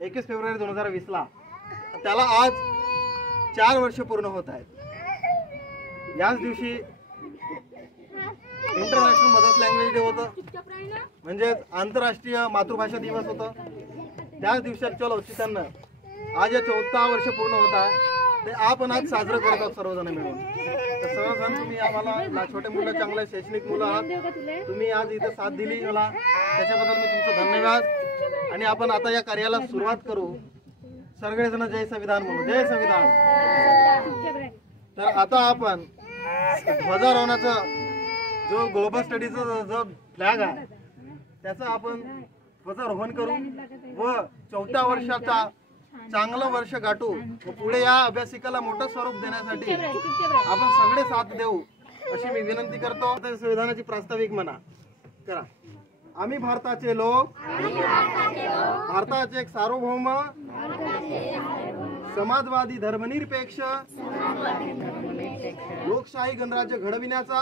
21 February 2020 ला त्याला आज 4 वर्ष पूर्ण होत आहेत. याच दिवशी इंटरनॅशनल मदर्स लँग्वेज डे होतं, म्हणजे आंतरराष्ट्रीय मातृभाषा दिवस होतं. त्याच दिवसाच्या औचित्यानं आज 14 वर्ष पूर्ण होत आहे. ते आपण आज साजरं करत आहोत सर्वजण मिळून. तर सर्वजण तुम्ही आम्हाला छोटे मुलं, चांगले शैक्षणिक मुलं आहात, तुम्ही आज इथं साथ दिली मला, त्याच्याबद्दल मी तुमचं धन्यवाद. आणि आपण आता या कार्याला सुरुवात करू. सगळेजण जय संविधान म्हणू, जय संविधान. तर आता आपण ध्वजारोहणाचा जो ग्लोबल स्टडीचा जो फ्लॅग आहे त्याचं आपण ध्वजारोहण करू व 14 वर्षाचा चांगलं वर्ष गाठू व पुढे या अभ्यासिकेला मोठं स्वरूप देण्यासाठी आपण सगळे साथ देऊ अशी मी विनंती करतो. संविधानाची प्रास्ताविक म्हणा करा. आम्ही भारताचे लोक, भारताचे एक सार्वभौम, समाजवादी धर्मनिरपेक्ष लोकशाही गणराज्य घडविण्याचा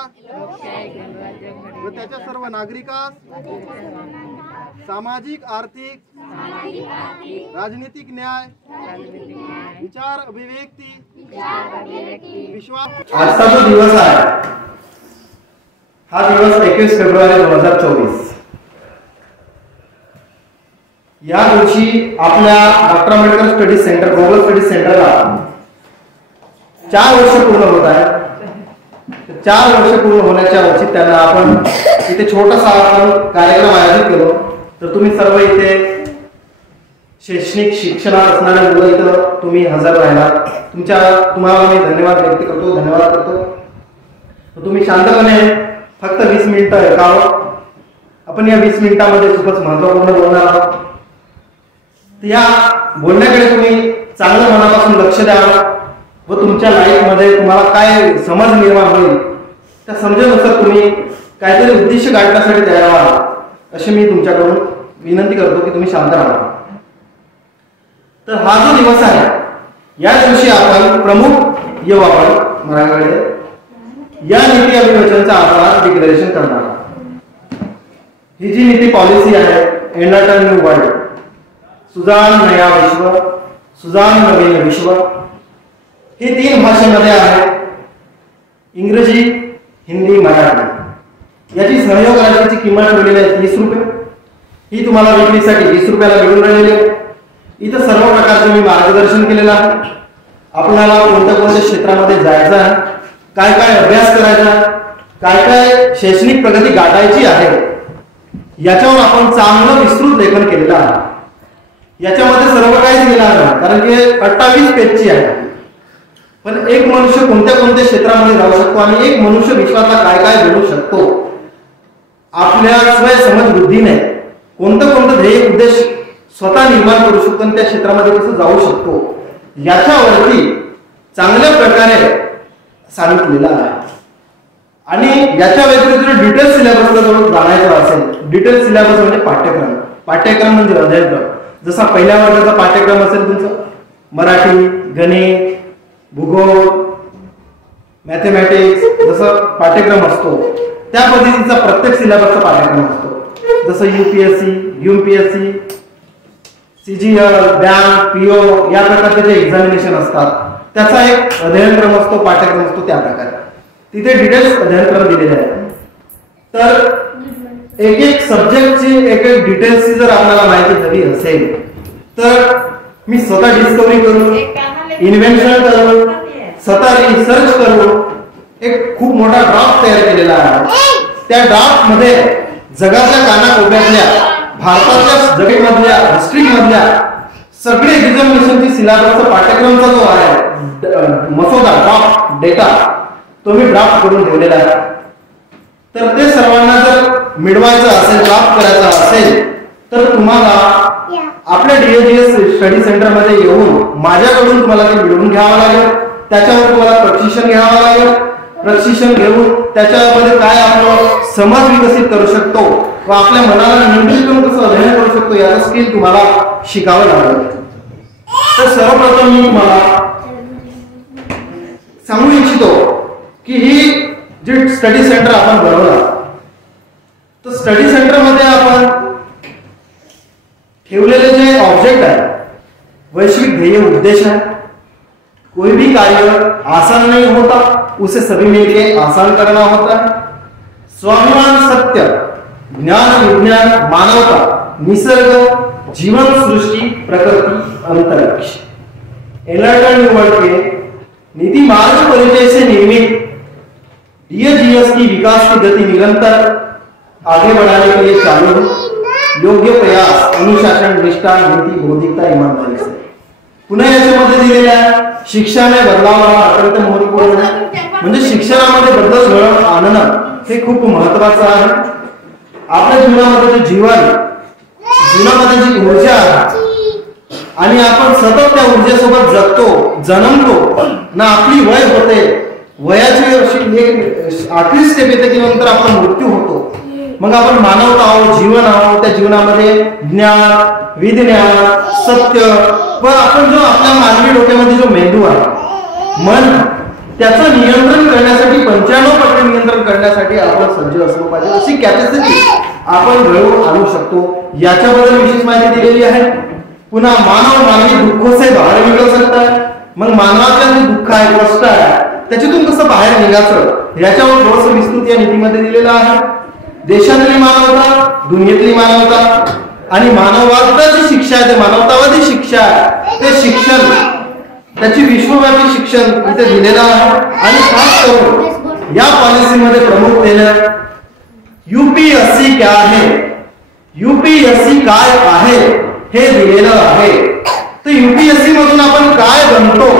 व त्याच्या सर्व नागरिकास सामाजिक, आर्थिक, राजनीतिक न्याय, विचार अभिव्यक्ती, विश्वास. आजचा जो दिवस आहे हा दिवस 21 फेब्रुवारी 2024. या दिवशी आपल्या doctor Ambedkar study centre, global study सेंटरला 4 वर्ष पूर्ण होत आहे. 4 वर्ष पूर्ण होण्याच्या औचित्यानं आपण इथे छोटासा कार्यक्रम आयोजित केलो. तर तुम्ही सर्व इथे शैक्षणिक शिक्षणात असणारे मुलं इथं तुम्ही हजर राहिला. तुम्हाला मी धन्यवाद व्यक्त करतो, धन्यवाद करतो. तुम्ही शांतपणे फक्त 20 मिनिटं ऐकावं. आपण या 20 मिनिटांमध्ये खूपच महत्त्वपूर्ण बोलणार आहोत. या बोलण्याकडे तुम्ही चांगलं मनापासून लक्ष द्यावं व तुमच्या लाईफमध्ये तुम्हाला काय समज निर्माण होईल त्या समजेनुसार तुम्ही काहीतरी उद्दिष्ट गाठण्यासाठी तयार व्हा अशी मी तुमच्याकडून विनंती करतो की तुम्ही शांत राहा. तर हा जो दिवस आहे या दिवशी आपण प्रमुख येऊ आपण मराठीकडे या नीती अभिवचनचा आपण डिक्लेरेशन करणार. ही जी नीती पॉलिसी आहे एंडरटन न्यू वर्ल्ड, सुजान नया विश्व, सुजान नवीन विश्व, हे 3 भाषेमध्ये आहे, इंग्रजी, हिंदी, मराठी. याची सहयोग राशीची किंमत ठेवलेली आहे 30 रुपये. ही तुम्हाला विक्रीसाठी 20 रुपयाला मिळून राहिलेली आहे. इथं सर्व प्रकारचं मी मार्गदर्शन केलेलं आहे. आपल्याला कोणत्या कोणत्या क्षेत्रामध्ये जायचं आहे, काय काय अभ्यास करायचा, काय काय शैक्षणिक प्रगती गाठायची आहे, याच्यावर आपण चांगलं विस्तृत लेखन केलेलं आहे. याच्यामध्ये सर्व काहीच दिलं आहे कारण की 28 पेजची आहे. पण एक मनुष्य कोणत्या कोणत्या क्षेत्रामध्ये जाऊ शकतो आणि एक मनुष्य विश्वातला काय काय घडू शकतो, आपल्या स्वयंसमज बुद्धीने कोणतं कोणतं ध्येय उद्देश स्वतः निर्माण करू शकतो आणि त्या क्षेत्रामध्ये कसं जाऊ शकतो याच्यावरती चांगल्या प्रकारे सांगितलेलं आहे. आणि याच्या व्यतिरिक्त डिटेल सिलेबसला जर जाणायचं असेल, डिटेल सिलेबस म्हणजे पाठ्यक्रम म्हणजे अध्ययनक्रम. जसा पहिल्या वर्गाचा पाठ्यक्रम असेल तुमचं मराठी, गणित, भूगोल, मॅथमॅटिक्स, जसं पाठ्यक्रम असतो त्या पद्धतीचा प्रत्येक सिलेबसचा पाठ्यक्रम असतो. जसं UPSC, UPSC, CGL, bank, PO या प्रकारचे जे एक्झामिनेशन असतात त्याचा एक अध्ययनक्रम असतो, पाठ्यक्रम असतो. त्या प्रकारे तिथे डिटेल्स अध्ययनक्रम दिलेले आहेत. तर एक एक सब्जेक्टची एक एक डिटेल्सची जर आपल्याला माहिती हवी असेल तर मी स्वतः डिस्कवरी करून, इन्व्हेन्शन करून, स्वतः रिसर्च करून एक खूप मोठा ड्राफ्ट तयार केलेला आहे. त्या ड्राफ्ट मध्ये जगाच्या कानाकोपऱ्यातल्या, भारताच्या जगेमधल्या, हिस्ट्रीमधल्या सगळे एक्झामिनेशनची सिलेबसचा पाठ्यक्रमचा जो आहे मसोदा, ड्राफ्ट, डेटा तो मी ड्राफ्ट करून ठेवलेला आहे. तर ते सर्वांना जर मिळवायचं असेल, प्राप्त करायचं असेल तर तुम्हाला आपल्या DAGS स्टडी सेंटर मध्ये येऊन माझ्याकडून तुम्हाला ते मिळवून घ्यावं लागेल. त्याच्यावर तुम्हाला प्रशिक्षण घ्यावं लागेल. प्रशिक्षण घेऊन त्याच्यामध्ये काय आपण समज विकसित करू शकतो व आपल्या मनाला नियंत्रित करून कसं अध्ययन करू शकतो याचं स्किल तुम्हाला शिकावं लागेल. तर सर्वप्रथम मी तुम्हाला सांगू इच्छितो की ही जी स्टडी सेंटर आपण बनवला तर स्टडी सेंटर मध्ये आपण ठेवलेले जे ऑब्जेक्ट है, वैश्विक ध्येय उद्देश्य है। कोई भी कार्य आसान नहीं होता, उसे सभी मिलकर आसान करना होता है। स्वाभिमान, सत्य, ज्ञान, विज्ञान, मानवता, निसर्ग, जीवन, सृष्टि, प्रकृति, अंतरिक्ष, एनलाइटन वर्ल्ड के नीति मार्ग परिचय से निर्मित DGS की विकास की गति निरंतर आगे बढ़ाने के लिए चालू है। योग्य प्रयास, अनुशासन, निष्ठा, नीति, बौद्धिकता, ईमानदारी से। पुन्हा याच्यामध्ये दिलेल्या शिक्षा में बदलाव अत्यंत महत्त्वपूर्ण आहे। म्हणजे शिक्षणामध्ये बदल घडवून आणणं हे खूप महत्त्वाचं आहे। आपल्या जीवनामध्ये जे जीवनामध्ये जी ऊर्जा आहे आणि आपण सतत त्या ऊर्जेसोबत जगतो, जन्मतो ना, आपली वय होते, वयाची आखरी स्टेप येते की नंतर आपला मृत्यू होतो। मग आपण मानवता आहोत, जीवन आहोत, त्या जीवनामध्ये ज्ञान, विज्ञान, सत्य व आपण जो आपल्या मानवी डोक्यामध्ये जो मेंदू आहे, मन, त्याचं नियंत्रण करण्यासाठी 95% नियंत्रण करण्यासाठी आपण सज्ज असलो पाहिजे, अशी कॅपॅसिटी आपण घडवून आणू शकतो। याच्याबद्दल विशेष माहिती दिलेली आहे। पुन्हा मानवी दुःखों से बाहेर निघू सकता है। मग मानवाचं जे दुःख आहे, कष्ट आहे, त्याच्यातून कसं बाहेर निघायचं याच्यावर थोडंसं विस्तृत या नीतीमध्ये दिलेलं आहे। देशातली मानवता, दुनियेतली मानवता आणि मानववादाची शिक्षा आहे, मानवतावादी शिक्षा आहे, ते शिक्षण, त्याची विश्वव्यापी शिक्षण इथे दिलेलं आहे। आणि खास करून या पॉलिसीमध्ये प्रमुख दिलं UPSC क्या आहे, UPSC काय आहे हे दिलेलं आहे। तर UPSC मधून आपण काय बनतो,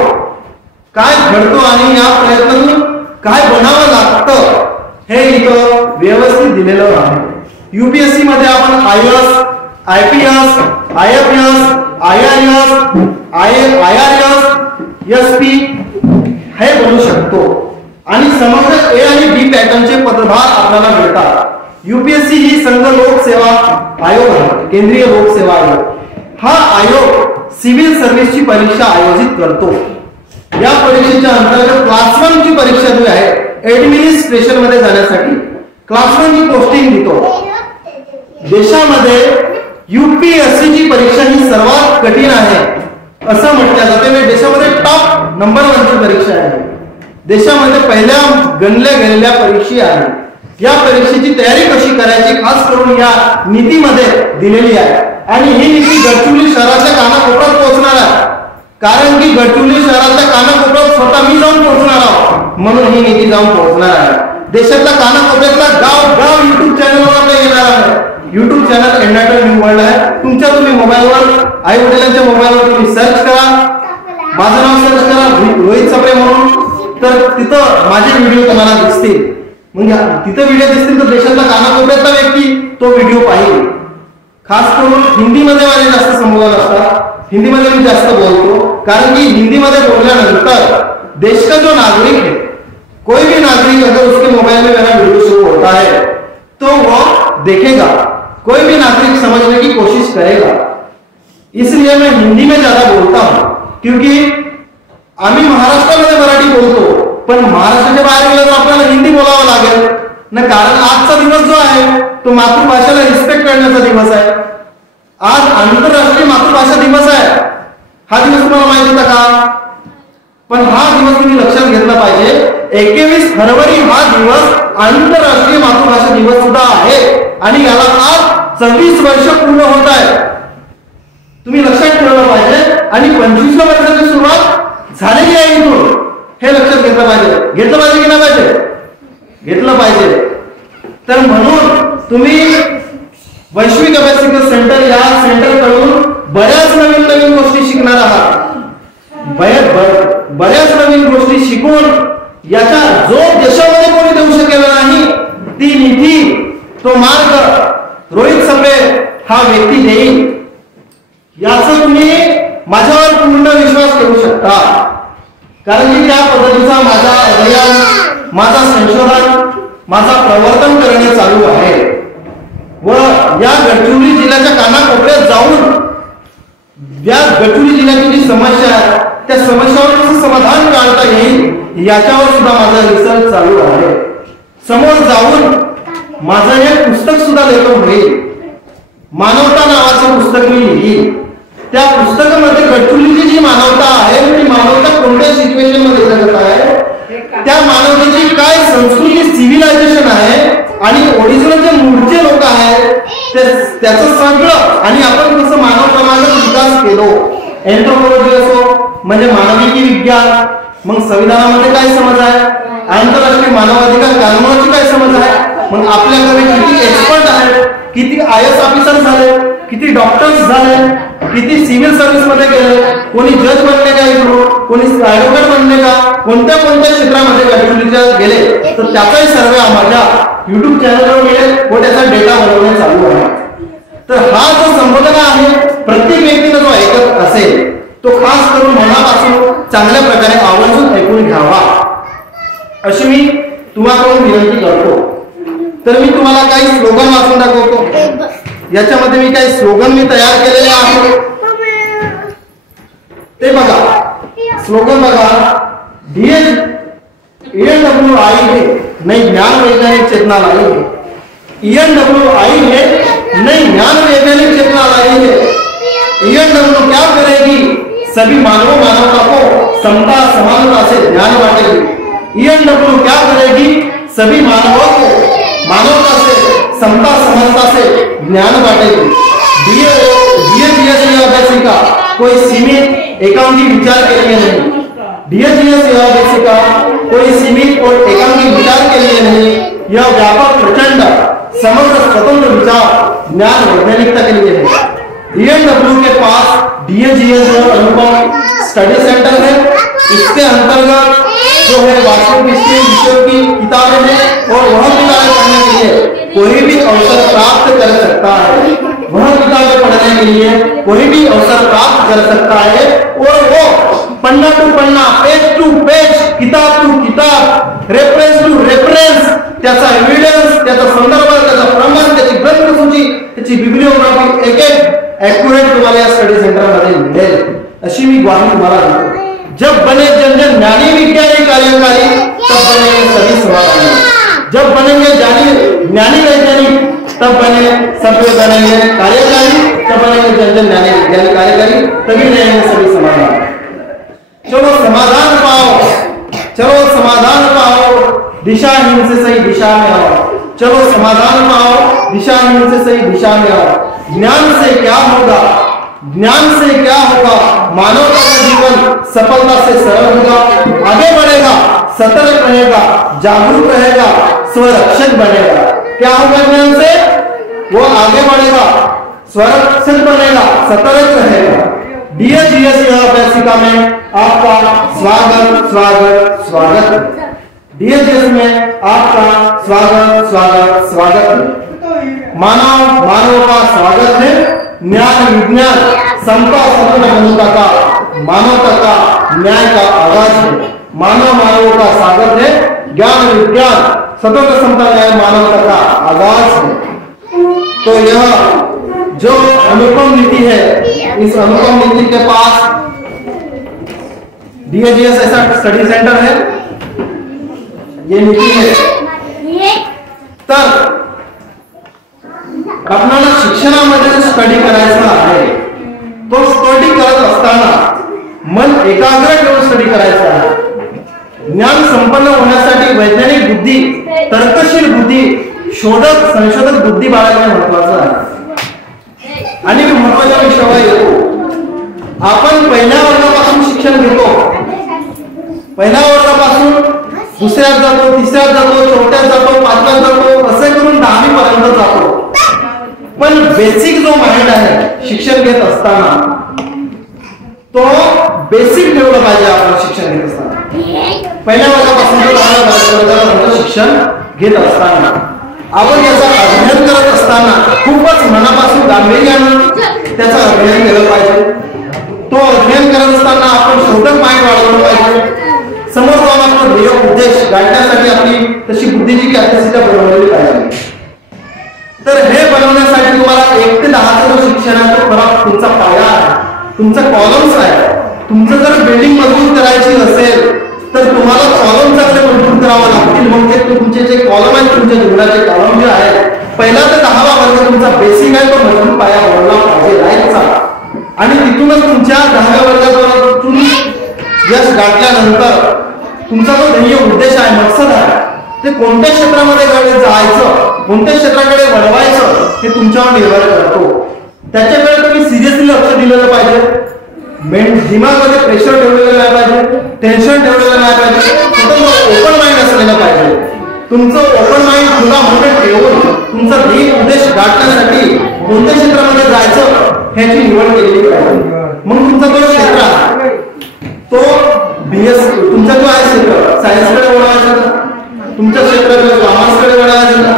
काय घडतो आणि या प्रयत्नातून काय बनावं लागतं हे इथं व्यवस्थित दिलेलं आहे। UPSC मध्ये आपण IAS, IPS, IFS, IRS, IRS, SP हे बनू शकतो आणि समग्र A आणि B पॅटर्नचे पदभार आपल्याला मिळतात। UPSC ही संघ लोक सेवा आयोग आहे, केंद्रीय लोक सेवा आयोग। हा आयोग सिव्हिल सर्व्हिसची परीक्षा आयोजित करतो। या परीक्षेच्या अंतर्गत क्लास 1 ची परीक्षा जी आहे, ऍडमिनिस्ट्रेशन मध्ये जाण्यासाठी क्लास 1 ची पोस्टिंग देतो। देशामध्ये UPSC ची परीक्षा ही सर्वात कठीण आहे असं म्हटलं जाते। म्हणजे देशामध्ये टॉप नंबर 1 ची परीक्षा आहे, देशामध्ये पहिल्या गणल्या गेलेल्या परीक्षा आहे। या परीक्षेची तयारी कशी करायची खास करून या नीतीमध्ये दिलेली आहे आणि ही नीती गडचिरोली शहराच्या कानाकोपऱ्यात पोहोचणार आहे, कारण की गडचिरोली शहराच्या कानाकोपऱ्यात स्वतः मी जाऊन पोहोचणार आहोत, म्हणून ही नीती जाऊन पोहोचणार आहे। देशातल्या कानाकोपऱ्यातला गाव YouTube चॅनलवर आपल्याला येणार आहे। YouTube channel enlighten new world आहे। तुम्ही मोबाईलवर, आई वडिलांच्या मोबाईलवर तुम्ही सर्च करा, माझं नाव सर्च करा रोहित सप्रे म्हणून, तर तिथं माझे व्हिडिओ तुम्हाला दिसतील। मग तिथं व्हिडिओ दिसतील तर देशातला कानाकोपऱ्यातला व्यक्ती तो व्हिडिओ पाहिल। खास करून हिंदीमध्ये माझे जास्त संबोधन असतात, हिंदीमध्ये मी जास्त बोलतो, कारण की हिंदीमध्ये बोलल्यानंतर देश का जो नागरिक है, कोई भी नागरिक अगर उसके मोबाइल में मेरा वीडियो शो होता है तो वो देखेगा, कोई भी नागरिक समझने की कोशिश करेगा। इसलिए मैं हिंदी में ज्यादा बोलता हूं, क्योंकि आम्ही महाराष्ट्रामध्ये मराठी बोलतो, पण महाराष्ट्राच्या बाहेर गेलं तर आपल्याला हिंदी बोलावं लागेल ना, कारण आजचा दिवस जो आहे तो मातृभाषेला रिस्पेक्ट करण्याचा दिवस आहे। आज आंतरराष्ट्रीय मातृभाषा दिवस आहे। हा दिवस तुम्हाला माहित होता का? पण हा दिवस तुम्ही लक्षात घेतला पाहिजे। 21 फरवरी हा दिवस आंतरराष्ट्रीय मातृभाषा दिवस सुद्धा आहे आणि याला आज 24 वर्ष पूर्ण होत आहे। तुम्ही लक्षात ठेवलं पाहिजे आणि 25व्या वर्षाची सुरुवात झालेली आहे इथून, हे लक्षात घेतलं पाहिजे की नाही पाहिजे? घेतलं पाहिजे। तर म्हणून तुम्ही वैश्विक अभ्यासिका सेंटर या सेंटर कडून बऱ्याच नवीन गोष्टी शिकणार आहात। बऱ्याच नवीन गोष्टी शिकून याचा जो देशामध्ये कोणी देऊ शकेल नाही ती निधी, तो मार्ग रोहित सप्रे हा व्यक्ती देईल, याचा तुम्ही माझ्यावर पूर्ण विश्वास ठेवू शकता। कारण की त्या पद्धतीचा माझा अध्ययन, माझा संशोधन, माझा प्रवर्तन करणे चालू आहे व या गडचिरोली जिल्ह्याच्या कानाकोपऱ्यात जाऊन या गडचिरोली जिल्ह्याची जी समस्या आहे त्या समस्यावर कसं समाधान काढता येईल याच्यावर सुद्धा माझा रिसर्च चालू आहे। समोर जाऊन माझं हे पुस्तक सुद्धा लेखन होईल। मानवता नावाचं पुस्तक मी लिहिली. त्या पुस्तकामध्ये गडचिरोलीची जी मानवता आहे ती मानवता कोणत्या सिच्युएशन मध्ये जगत आहे, त्या मानवतेची काय संस्कृती सिव्हिलायझेशन आहे आणि ओरिजिनल जे मूळचे लोक आहेत त्याचं सगळं, आणि आपण कसं मानव समाजाचा विकास केलो. एंथ्रोपॉलॉजी असो म्हणजे मानविकी विज्ञान, मग संविधानामध्ये काय समज आहे, आंतरराष्ट्रीय मानवाधिकार कानूनाची काय समज आहे, मग आपल्याकडे किती एक्सपर्ट आहेत, किती IAS ऑफिसर झाले, किती डॉक्टर्स झाले, किती सिव्हिल सर्व्हिस मध्ये गेले, कोणी जज बनले का इकडून, कोणी ऍडव्होकेट बनले का, कोणत्या कोणत्या क्षेत्रामध्ये गडचिरोलीच्या गेले, तर त्याचाही सर्वे माझ्या युट्यूब चॅनलवर मिळेल व त्याचा डेटा बनवणे चालू आहे. तर हा जो संबोधन आहे प्रत्येक व्यक्तीने जो ऐकत असेल तो खास करून मनापासून चांगल्या प्रकारे आवर्जून ऐकून घ्यावा अशी मी तुम्हाकडून विनंती करतो. तर मी तुम्हाला काही स्लोगन वाचून दाखवतो. याच्यामध्ये मी काही स्लोगन मी तयार केलेले आहे ते बघा. स्लोगन बघा, ENWI है नई ज्ञान वैज्ञानिक चेतना लाई है. ENWI है नई ज्ञान वैज्ञानिक चेतना लाई है. ENW क्या करेगी, सभी मानवता को समता समानता से ज्ञान बांटेगी. ENW क्या करेगी, सभी मानवों को मानवता से समता समानता से ज्ञान बांटेगी. DSES अभ्यासिका कोई सीमित एकांकी विचार के लिए नहीं. DSES अभ्यासिका कोई सीमित और एकांकी विचार के लिए नहीं, यह व्यापक प्रचंड समग्र स्वतंत्र विचार ज्ञान वैज्ञानिकता के लिए है. ENW के पास DSES अनुपम स्टडी सेंटर है. इसके अंतर्गत जो है वास्तविक विषयों की किताबें हैं और वह किताबें पढ़ने के लिए कोई भी अवसर प्राप्त कर सकता है. वह किताबें पढ़ने के लिए कोई भी अवसर प्राप्त कर सकता है और वो पन्ना टू पन्ना, पेज टू पेज, किताब टू किताब, रेफरेन्स टू रेफरेन्स, त्याचा एव्हिडन्स, त्याचा संदर्भ, त्याचा प्रमाण, त्याची ग्रंथसूची, त्याची बिब्लिओग्राफी एक एक ॲक्युरेट तुम्हाला या स्टडी सेंटर मध्ये मिळेल अशी मी ग्वाही तुम्हाला देतो. जब बने जन जन ज्ञानी विज्ञानी कार्यकारी तब बनेंगे सभी समाधानी. जब बनेंगे ज्ञानी वैज्ञानिक तब बने सभ्य बनेंगे कार्यकारी, तब बनेंगे जन जन ज्ञानी विज्ञानी कार्यकारी, तभी रहेंगे सभी समाधान. चलो समाधान पाओ, चलो समाधान पाओ, दिशाहीन से सही दिशा में आओ. चलो समाधान पाओ, दिशाहीन से सही दिशा में आओ. ज्ञान से क्या होगा, ज्ञान से क्या होगा, मानवता का जीवन सफलता से सरल होगा, आगे बढ़ेगा, सतर्क रहेगा, जागरूक रहेगा, स्वरक्षक बनेगा. क्या होगा ज्ञान से, वो आगे बढ़ेगा, स्वरक्षक बनेगा, सतर्क रहेगा. DSES अभ्यासिका में आपका स्वागत स्वागत स्वागत. DSES में आपका स्वागत स्वागत स्वागत. मानव का स्वागत है. ज्ञान विज्ञान समता स्वतंत्र का मानवता का न्याय का आगाज है. मानवों का स्वागत है. ज्ञान विज्ञान स्वतंत्र समता न्याय मानवता का आगाज है. तो यह जो अनुपम नीति है, इस अनुपम नीति के पास DSES ऐसा स्टडी सेंटर है, ये नीति है. तर आपल्याला शिक्षणामध्ये स्टडी करायचा आहे, तो स्टडी करत असताना मन एकाग्र ठेवून स्टडी करायचा आहे. ज्ञान संपन्न होण्यासाठी वैज्ञानिक बुद्धी, तर्कशील बुद्धी, शोधक संशोधक बुद्धी बाळगणे महत्वाचं आहे. आणि महत्वाच्या विषयावर येतो. आपण पहिल्या वर्गापासून शिक्षण घेतो, पहिल्या वर्गापासून दुसऱ्यात जातो, तिसऱ्यात जातो, चौथ्यात जातो, पाचव्यात जातो, असे करून 10वी पर्यंत जातो. पण बेसिक जो माइंड आहे शिक्षण घेत असताना तो बेसिक डेव्हलप पाहिजे. आपण शिक्षण घेत असताना पहिल्या वर्गापासून शिक्षण घेत असताना आपण याचा अध्ययन करत असताना खूपच मनापासून गांभीर्यानं त्याचा अध्ययन केलं पाहिजे. तो अध्ययन करत असताना आपण शोधक माइंड वाढवलं पाहिजे. समोर जाऊन आपला ध्येय उद्देश गाठण्यासाठी आपली तशी बुद्धीची कॅपॅसिटी बनवलेली पाहिजे. तर हे बनवण्यासाठी तुम्हाला 1 ते 10 शिक्षणाचा फरक तुमचा पाया आहे, तुमचा कॉलम्स आहे. तुमचं जर बिल्डिंग मजबूत करायची असेल तर तुम्हाला कॉलम चांगले मजबूत करावं लागतील. मग ते तुमचे जे कॉलम आहेत, तुमच्या जीवनाचे कॉलम जे आहेत, पहिला ते 10वा वर्ग तुमचा बेसिक आहे तो मजबूत पाया बनवला पाहिजे लाईफचा, आणि तिथूनच तुमच्या 10व्या वर्गातून यश गाठल्यानंतर तुमचा जो ध्येय उद्देश आहे, मकसद आहे, ते कोणत्या क्षेत्रामध्ये जायचं, कोणत्या क्षेत्राकडे वळवायचं हे तुमच्यावर निर्भर करतो. त्याच्याकडे तुम्ही सिरियसली लक्ष दिलेलं पाहिजे. दिमागामध्ये प्रेशर ठेवलेलं नाही पाहिजे, टेन्शन ठेवलेलं नाही पाहिजे, ओपन माइंड असलेलं पाहिजे. तुमचं ओपन माइंड खुला मन ठेवून तुमचा ध्येय उद्देश गाठण्यासाठी कोणत्या क्षेत्रामध्ये जायचं ह्याची निवड केलेली पाहिजे. मग तुमचा जो क्षेत्र आहे तो BS, तुमचा जो आहे क्षेत्र सायन्सकडे वळवायचा का, तुमच्या क्षेत्राकडे कॉमर्सकडे वळवायचं का,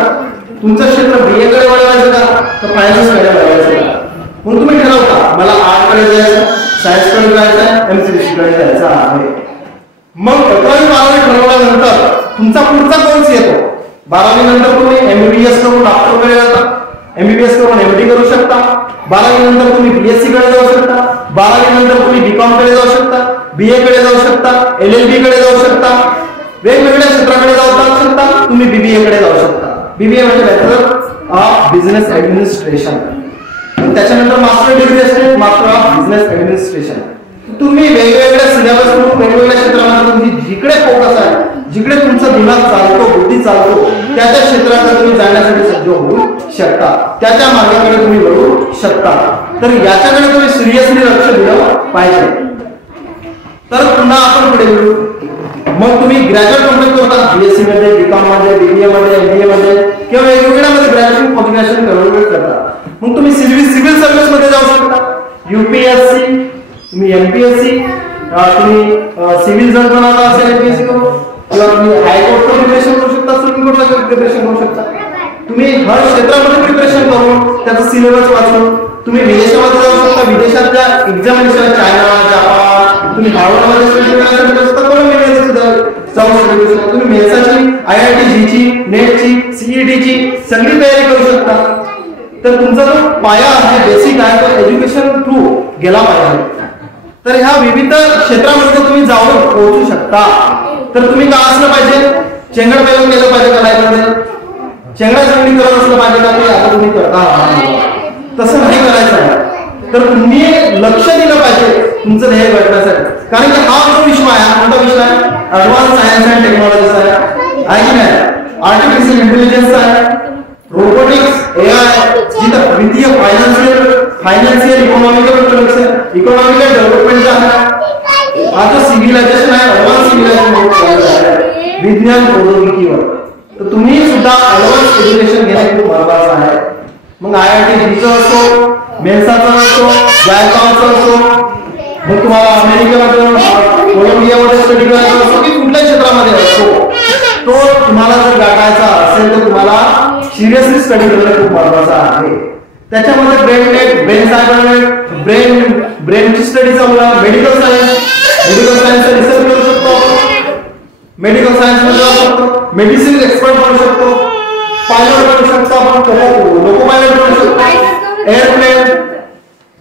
तुमचं क्षेत्र BA कडे वळवायचं का, तर फायनान्सकडे वळवायचं का. मग तुम्ही ठरवता मला आर्टकडे जायचं, सायन्सकडे जायचं, MCBC कडे जायचं आहे. मग 11वी-12वी ठरवल्यानंतर तुमचा पुढचा कोर्स येतो. 12वी नंतर तुम्ही MBBS करून डॉक्टरकडे जाता, MBBS करून MD करू शकता. 12वी नंतर तुम्ही BSc कडे जाऊ शकता. 12वी नंतर तुम्ही BCom कडे जाऊ शकता, BA कडे जाऊ शकता, LLB कडे जाऊ शकता, वेगवेगळ्या क्षेत्राकडे जाऊ शकता. तुम्ही BBA कडे जाऊ शकता. BBA म्हणजे बॅचलर ऑफ बिझनेस ऍडमिनिस्ट्रेशन. त्याच्यानंतर मास्टर डिग्री असते, मास्टर ऑफ बिझनेस ऍडमिनिस्ट्रेशन. तुम्ही वेगवेगळ्या सिलेबस करून वेगवेगळ्या क्षेत्रामध्ये तुमची जिकडे फोकस आहे, जिकडे तुमचा दिमाग चालतो, बुद्धी चालतो, त्या क्षेत्राकडे तुम्ही जाण्यासाठी सज्ज होऊ शकता, त्या मार्गाकडे तुम्ही वळू शकता. तर याच्याकडे तुम्ही सिरियसली लक्ष दिलं पाहिजे. तर पुन्हा आपण पुढे बोलू. मग तुम्ही ग्रॅज्युएट कंप्लीट करता, BSc मध्ये, BCom मध्ये, BBA मध्ये, MBA मध्ये किंवा वेगवेगळ्या मध्ये ग्रॅज्युएशन क्वालिफिकेशन करता. मग तुम्ही सिव्हिल सर्व्हिस मध्ये जाऊ शकता. UPSC, तुम्ही MPSC, तुम्ही सिव्हिल जज बनवता असेल MPSC करून, किंवा तुम्ही हायकोर्टचं प्रिपरेशन करू शकता, सुप्रीम कोर्टाचं प्रिपरेशन करू शकता. तुम्ही हर क्षेत्रामध्ये प्रिपरेशन करून त्याचा सिलेबस वाचून तुम्ही विदेशामध्ये जाऊ शकता. विदेशातल्या एक्झामिनेशन चायना, जापान, तुम्ही हार्वर्डमध्ये स्टडी करण्यासाठी जाऊ शकता, कोलंबियामध्ये सुद्धा जाऊ शकता. तुम्ही मेन्साची, IIT जीची, नेटची, CETची सगळी तयारी करू शकता. तर तुमचा जो पाया आहे, बेसिक आहे, तो एज्युकेशन थ्रू गेला पाहिजे. तर ह्या विविध क्षेत्रामध्ये तुम्ही जाऊन पोहोचू शकता. तर तुम्ही काय असलं पाहिजे, चेंगड पेलून गेलं पाहिजे कलाईमध्ये, चेंगडा चेंगडी करत असलं पाहिजे का ते आता तुम्ही करता, तसं नाही करायचं आहे. तर तुम्ही लक्ष दिलं पाहिजे तुमचं ध्येय गाठण्यासाठी. कारण की हा जो विषय आहे, कोणता विषय आहे, ऍडव्हान्स सायन्स अँड टेक्नॉलॉजी आहे की नाही, आर्टिफिशियल इंटेलिजन्स आहे, रोबोटिक्स, AI, जिथं वित्तीय फायनान्शियल इकॉनॉमिकल डेव्हलपमेंट आहे. हा जो सिव्हिलायझेशन आहे, ऍडव्हान्स सिव्हिलायझेशन, विज्ञान प्रौद्योगिकीवर. तर तुम्ही सुद्धा ऍडव्हान्स एज्युकेशन घेणे खूप महत्वाचं आहे. मग IIT दिल्लीचं असो, मेन्साचं असो, जायकाचं असो, मग तुम्हाला अमेरिकेमध्ये कोलंबियामध्ये स्टडी करायचं असो की कुठल्याही क्षेत्रामध्ये असो, तो तुम्हाला जर गाठायचा असेल तर तुम्हाला सिरियसली स्टडी करणं खूप महत्वाचं आहे. त्याच्यामध्ये ब्रेन सायबर, ब्रेनची स्टडी चालू आहे, मेडिकल सायन्सचा रिसर्च करू शकतो, मेडिकल सायन्स मध्ये जाऊ शकतो, मेडिसिन एक्सपर्ट बनू शकतो, पायलट बनू शकतो, आपण लोको पायलट बनू शकतो,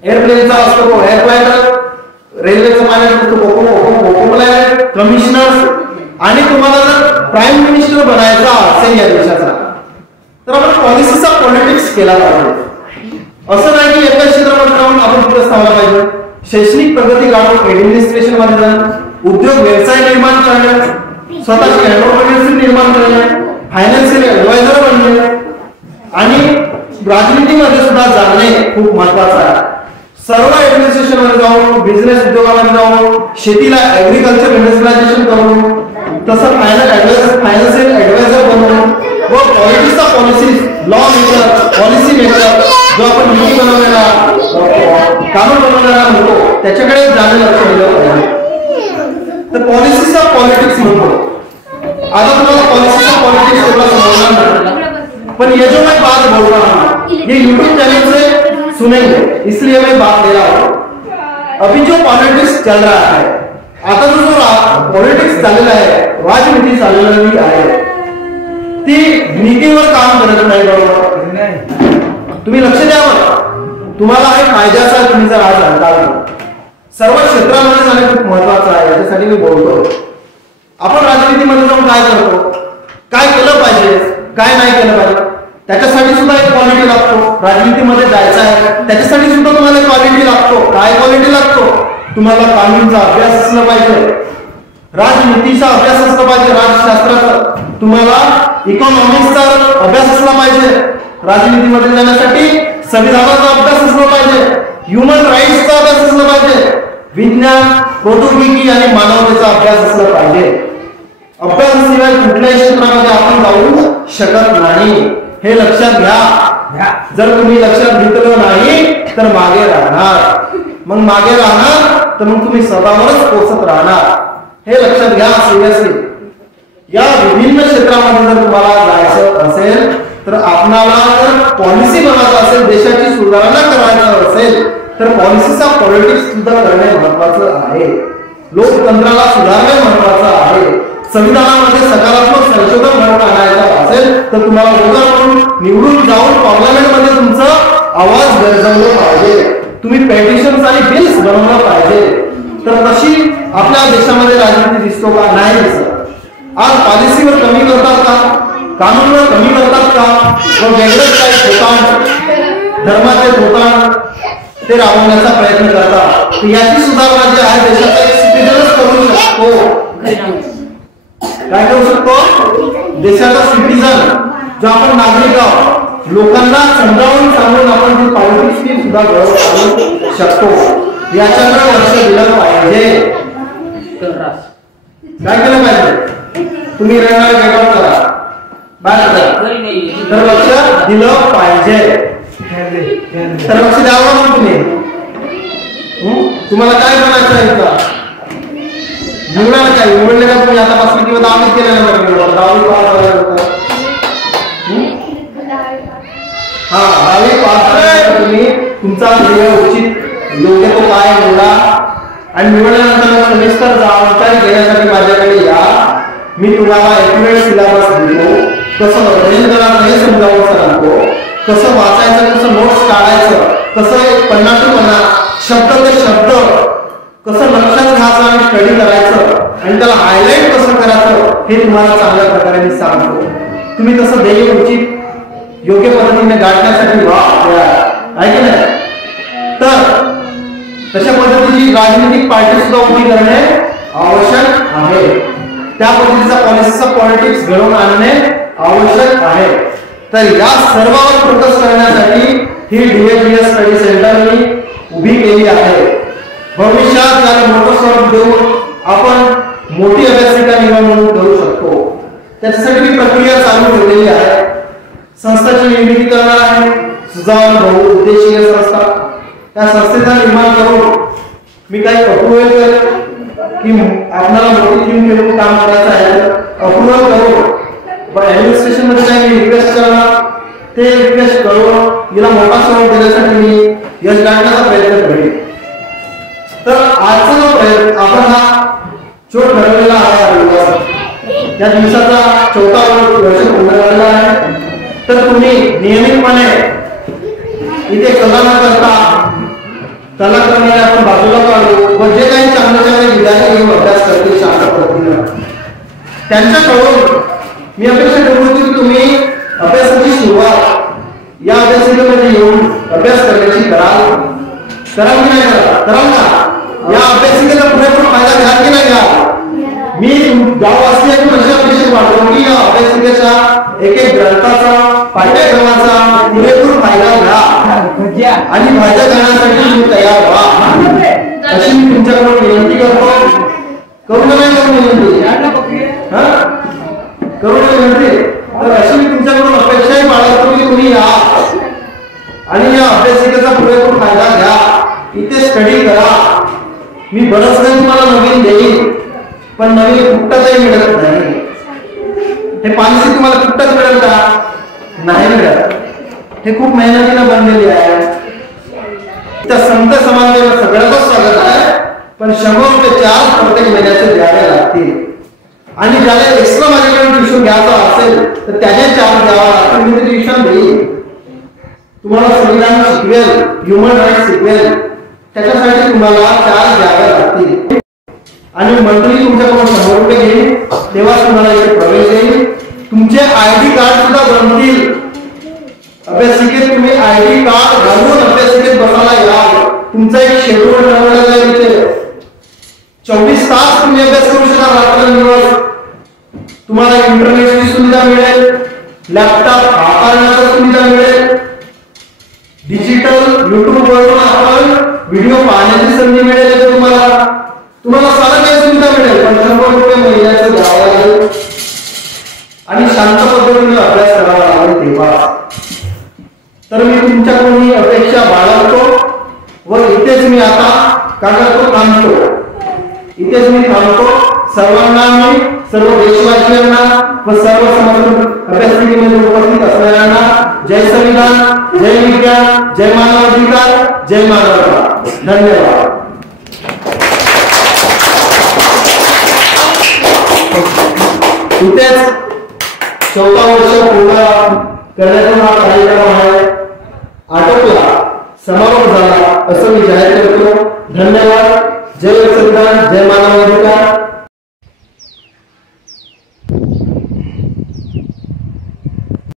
एअरप्लेनचा असतो एअर पायलट, रेल्वेचा पायलट असतो कोको पायलट, कमिशनर. आणि तुम्हाला जर प्राईम मिनिस्टर बनायचा असेल या देशाचा, तर आपण पॉलिसीचा पॉलिटिक्स केला पाहिजे. असं नाही की एका क्षेत्रामध्ये राहून आपण पुढे थांबला पाहिजे. शैक्षणिक प्रगती गाठून ऍडमिनिस्ट्रेशन मध्ये जाणं, उद्योग व्यवसाय निर्माण करणं, स्वतःची एंटरप्रेन्योरशिप निर्माण करणं, फायनान्शियल ऍडवायझर बनणे आणि राजनीतीमध्ये सुद्धा जाणणे खूप महत्वाचं आहे. सर्व ऍडमिनिस्ट्रेशन मध्ये जाऊन, बिझनेस उद्योगामध्ये जाऊन, शेतीला ऍग्रिकल्चर इंडस्ट्रियलायझेशन करून, तसं फायनान्शियल ऍडवायझर बनवून व पॉलिटिक्सचा लॉ मेकर, पॉलिसी मेकर, जो आपण नीती बनवणारा, कानून बनवणारा म्हणतो, त्याच्याकडे जाणं लक्ष दिलं पाहिजे. तर पॉलिसीचा पॉलिटिक्स म्हणतो. आता तुम्हाला पॉलिसीचा पॉलिटिक्स एवढा समजणार नाही, पण ये जो मैं बात बोल रहा हूँ ये यूट्यूब चैनल से सुनेंगे, इसलिए मैं बात दे रहा हूँ. अभी जो पॉलिटिक्स चल रहा है, आता जो पॉलिटिक्स चाललेला आहे, राजनीती चाललेली आहे, ती नीतीवर काम करत नाही. बरोबर, तुम्ही लक्ष द्यावं. तुम्हाला हे फायद्याचं आहे. तुम्ही जर आज आणताल सर्व क्षेत्रामध्ये जाणे खूप महत्वाचं आहे. याच्यासाठी मी बोलतो. आपण राजनीतीमध्ये जाऊन काय करतो, काय केलं पाहिजे, काय नाही केलं पाहिजे. त्याच्यासाठी सुद्धा एक क्वालिटी लागतो. राजनीतीमध्ये जायचं आहे त्याच्यासाठी सुद्धा तुम्हाला क्वालिटी लागतो. काय क्वालिटी लागतो? तुम्हाला कानूनचा अभ्यास असला पाहिजे, राजनीतीचा अभ्यास असला पाहिजे, राजशास्त्राचा, तुम्हाला इकॉनॉमिक्सचा अभ्यास असला पाहिजे, राजनीतीमध्ये जाण्यासाठी संविधानाचा अभ्यास असला पाहिजे, ह्युमन राईट्सचा अभ्यास असला पाहिजे, विज्ञान, प्रौद्योगिकी आणि मानवतेचा अभ्यास असला पाहिजे. अभ्यासाशिवाय कुठल्याही क्षेत्रामध्ये आपण जाऊ शकत नाही, हे लक्षात घ्या. जर तुम्ही लक्षात घेतलं नाही तर मागे राहणार, मग मागे राहणार तर मग तुम्ही स्वतःवरच पोचत राहणार. हे लक्षात घ्या सिरियसली. या विभिन्न क्षेत्रामध्ये जर तुम्हाला जायचं असेल तर आपणाला जर पॉलिसी बनवायचं असेल, देशाची सुधारणा करायचं असेल तर पॉलिसीचा पॉलिटिक्स सुद्धा करणे महत्वाचं आहे, लोकतंत्राला सुधारणे महत्वाचं आहे. संविधानामध्ये सकारात्मक संशोधन घडवून आणायचं असेल तर तुम्हाला उमेदवार म्हणून निवडून जाऊन पार्लमेंटमध्ये तुमचा आवाज गरजवला पाहिजे, तुम्ही पेटिशन्स आणि बिल्स बनवलं पाहिजे. तर तशी आपल्या देशामध्ये राजनीती दिसतो का? नाही दिसत. आज पॉलिसीवर कमी करतात का? कानूनवर कमी करतात का? व वेगळंच काही धोताण, धर्माचे धोताण ते राबवण्याचा प्रयत्न करतात. याची सुधारणा जी आहे देशाचा एक सिटिझनच करू शकतो. काय करू शकतो? देशाचा सिटिझन जो आपण नागरिक आहोत, लोकांना समजावून सांगून आपण ती पॉलिटिक्स सुद्धा घडवू शकतो. याच्याकडे लक्ष दिलं पाहिजे. काय केलं पाहिजे? तुम्ही रेणार वेगळं करा, तर लक्ष दिलं पाहिजे. तर लक्ष द्यावं मग तुम्हाला काय बनायचं आहे का? निवडायला काय निवडले का तुम्ही आतापासून किंवा 10वीत केल्यानंतर निवडा, 10वी पास होता. हा 10वी पास तुम्ही तुमचा ध्येय उचित योग्य तो काय निवडा आणि निवडल्यानंतर सेमिस्टर जानकारी घेण्यासाठी माझ्याकडे या. मी तुम्हाला एक्युरेट सिलेबस देतो, कसं अध्ययन करायचं हे समजावून सांगतो, कसं वाचायचं, कसं नोट्स काढायचं, कसं एक पन्ना टू पन्ना शब्द ते शब्द कसं लक्षात घ्यायचं आणि स्टडी करायचं आणि त्याला हायलाइट कसं करायचं हे तुम्हाला चांगल्या प्रकारे मी सांगतो. तुम्ही तसं ध्येय उचित योग्य पद्धतीने गाठण्यासाठी आहे की नाही? तर तशा पद्धतीची राजनीतिक पार्टी सुद्धा उभी करणे आवश्यक आहे. त्या पद्धतीचा पॉलिसीचा पॉलिटिक्स घडवून आणणे आवश्यक आहे. तर या सर्वांवर फोकस करण्यासाठी ही डीएपीएस स्टडी सेंटर मी उभी केली आहे. भविष्यात याला मोठं स्वरूप देऊन आपण मोठी अभ्यासिका निवडणूक करू शकतो. त्याच्यासाठी मी प्रक्रिया चालू ठेवलेली आहे. संस्थेची निर्मिती करणार आहे. सुजाण बहुउद्देशीय संस्था, त्या संस्थेचा निर्माण करून मी काही अप्रूव्हल करेन की आपल्याला मोठी टीम घेऊन काम करायचं आहे. अप्रूव्हल करून ऍडमिनिस्ट्रेशन मध्ये काही रिक्वेस्ट करणार, ते रिक्वेस्ट करून हिला मोठा स्वरूप देण्यासाठी मी यश गाठण्याचा प्रयत्न करेन. तर आजचा जो प्रयत्न आपण हा जो ठरवलेला आहे त्या दिवसाचा 4था वर्ष पूर्ण झालेला आहे. तर तुम्ही नियमितपणे इथे कला न करता कला करणारे आपण बाजूला काढू व जे काही चांगले चांगले विद्यार्थी घेऊन अभ्यास करतील शाळा पद्धतीनं त्यांच्याकडून मी अपेक्षा करतो की तुम्ही अभ्यासाची सुरुवात या अभ्यासिकेमध्ये येऊन अभ्यास करण्याची कराल की नाही कराल का? या अभ्यासिकेचा पुरेपूर फायदा घ्याल की नाही घ्याल? मी गाववासियांची अपेक्षा वाढवतो की या अभ्यासिकेच्या एक एक ग्रंथाचा पाठ्यक्रमाचा पुरेपूर फायदा घ्या आणि फायदा घेण्यासाठी तुम्ही तयार व्हा अशी मी तुमच्याकडून विनंती करतो. करू नाही करू विनंती करू विनंती. तर अशी मी तुमच्याकडून अपेक्षाही बाळगतो की तुम्ही या आणि या अभ्यासिकेचा पुरेपूर फायदा घ्या. इथे स्टडी करा. मी बरंच काही तुम्हाला नवीन देईन पण नवीन कुठंही मिळत नाही. हे पॉलिसी तुम्हाला कुठंच मिळेल का? नाही मिळत. हे खूप मेहनतीने बनलेली आहे. त्या संत समाजाला सगळ्याच स्वागत आहे पण 100 रुपये चार्ज प्रत्येक महिन्याचे द्यावे लागतील आणि ज्याला एक्स्ट्रा माझ्याकडे ट्युशन घ्यायचं असेल तर त्याचे चार्ज द्यावा लागतील. मी ट्युशन देईन, तुम्हाला संविधान शिकवेल, ह्युमन राईट्स शिकवेल, त्याच्यासाठी तुम्हाला चार्ज द्यावे लागतील आणि मंथली तुमच्याकडून 100 रुपये घेईल तेव्हा तुम्हाला इथे प्रवेश देईल. तुमचे आयडी कार्ड सुद्धा बनतील अभ्यासिकेत तुम्ही ID कार्ड घालून अभ्यासिकेत बसायला याल. तुमचा एक शेड्यूल ठरवला जाईल इथे. 24 तास तुम्ही अभ्यास करू शकाल रात्रंदिवस. तुम्हाला इंटरनेटची सुविधा मिळेल, लॅपटॉप हाताळण्याची सुविधा मिळेल, डिजिटल YouTube वरून आपण व्हिडिओ पाहण्याची संधी मिळेल. तुम्हाला सारं काही सुविधा मिळेल, पण 100 रुपये महिन्याचं द्यावं लागेल आणि शांत पद्धतीने अभ्यास करावा लागेल. तेव्हा तर मी तुमच्याकडून ही अपेक्षा बाळगतो व इथेच मी आता काय करतो, थांबतो. इथेच मी थांबतो. सर्वांना मी, सर्व देशवासियांना व सर्व समस्त अभ्यासिकेमध्ये उपस्थित असणाऱ्यांना जय संविधान, जय विज्ञान, जय मानवाधिकार, जय मानवता. धन्यवाद. इथेच 14 वर्ष पूर्ण करण्याचा हा कार्यक्रम आहे आटोपला, समारोप झाला असं मी जाहीर करतो. धन्यवाद. जय संविधान, जय मानव.